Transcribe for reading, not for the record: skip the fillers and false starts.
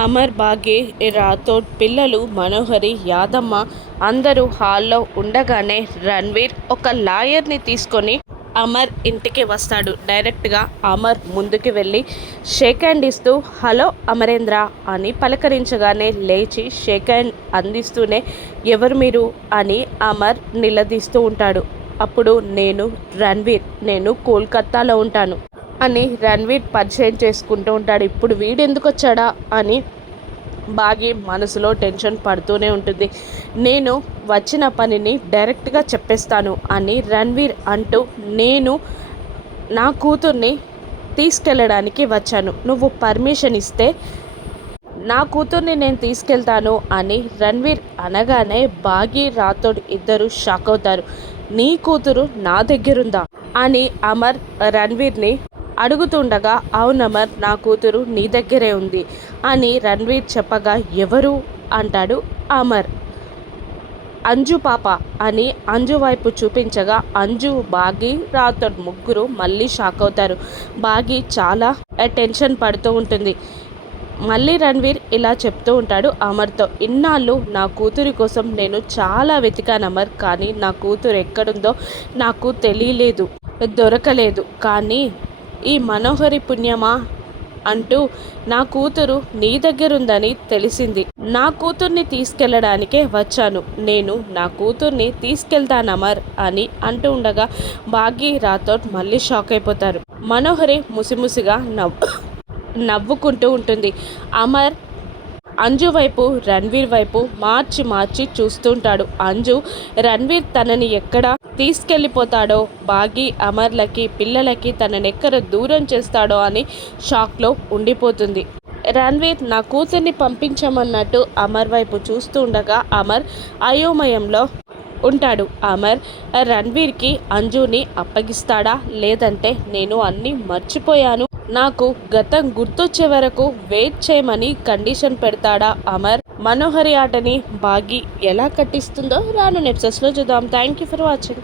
అమర్, భాగ్య, రాథోడ్, పిల్లలు, మనోహరి, యాదమ్మ అందరూ హాల్లో ఉండగానే రణ్వీర్ ఒక లాయర్ని తీసుకొని అమర్ ఇంటికి వస్తాడు. డైరెక్ట్గా అమర్ ముందుకి వెళ్ళి షేక్ హ్యాండ్ ఇస్తూ హలో అమరేంద్ర అని పలకరించగానే లేచి షేక్ హ్యాండ్ అందిస్తూనే ఎవరు మీరు అని అమర్ నిలదీస్తూ ఉంటాడు. అప్పుడు నేను కోల్కత్తాలో ఉంటాను అని రణ్వీర్ పరిచయం చేసుకుంటూ ఉంటాడు. ఇప్పుడు వీడెందుకు వచ్చాడా అని బాగి మనసులో టెన్షన్ పడుతూనే ఉంటుంది. నేను వచ్చిన పనిని డైరెక్ట్గా చెప్పేస్తాను అని రణ్వీర్ అంటూ నేను నా కూతుర్ని తీసుకెళ్ళడానికి వచ్చాను, నువ్వు పర్మిషన్ ఇస్తే నా కూతుర్ని నేను తీసుకెళ్తాను అని రణ్వీర్ అనగానే బాగి, రాథోడ్ ఇద్దరు షాక్ అవుతారు. నీ కూతురు నా దగ్గరుందా అని అమర్ రణ్వీర్ని అడుగుతుండగా అవునమర్, నా కూతురు నీ దగ్గరే ఉంది అని రణ్వీర్ చెప్పగా ఎవరు అంటాడు అమర్. అంజు పాప అని అంజు వైపు చూపించగా అంజు, బాగి, రాథోడ్ ముగ్గురు మళ్ళీ షాక్ అవుతారు. బాగి చాలా టెన్షన్ పడుతూ ఉంటుంది. మళ్ళీ రణ్వీర్ ఇలా చెప్తూ ఉంటాడు అమర్తో, ఇన్నాళ్ళు నా కూతురి కోసం నేను చాలా వెతికాను అమర్, కానీ నా కూతురు ఎక్కడుందో నాకు తెలియలేదు, దొరకలేదు. కానీ ఈ మనోహరి పుణ్యమా అంటూ నా కూతురు నీ దగ్గరుందని తెలిసింది. నా కూతుర్ని తీసుకెళ్ళడానికే వచ్చాను, నేను నా కూతుర్ని తీసుకెళ్తానమర్ అని అంటూ ఉండగా బాగి, రాథోడ్ మళ్ళీ షాక్ అయిపోతారు. మనోహరి ముసిముసిగా నవ్వుకుంటూ ఉంటుంది. అమర్ అంజు వైపు, రణ్వీర్ వైపు మార్చి మార్చి చూస్తుంటాడు. అంజు రణ్వీర్ తనని ఎక్కడ తీసుకెళ్ళిపోతాడో, బాగి, అమర్లకి, పిల్లలకి తనని ఎక్కడ దూరం చేస్తాడో అని షాక్లో ఉండిపోతుంది. రణ్వీర్ నా కూతుర్ని పంపించమన్నట్టు అమర్ వైపు చూస్తూ ఉండగా అమర్ అయోమయంలో ఉంటాడు. అమర్ రణ్వీర్కి అంజుని అప్పగిస్తాడా, లేదంటే నేను అన్నీ మర్చిపోయాను, నాకు గతం గుర్తొచ్చే వరకు వెయిట్ చేయమని కండిషన్ పెడతాడా అమర్? మనోహరి ఆటని బాగి ఎలా కట్టిస్తుందో రాను ఎపిసోడ్స్లో చూద్దాం. Thank you for watching.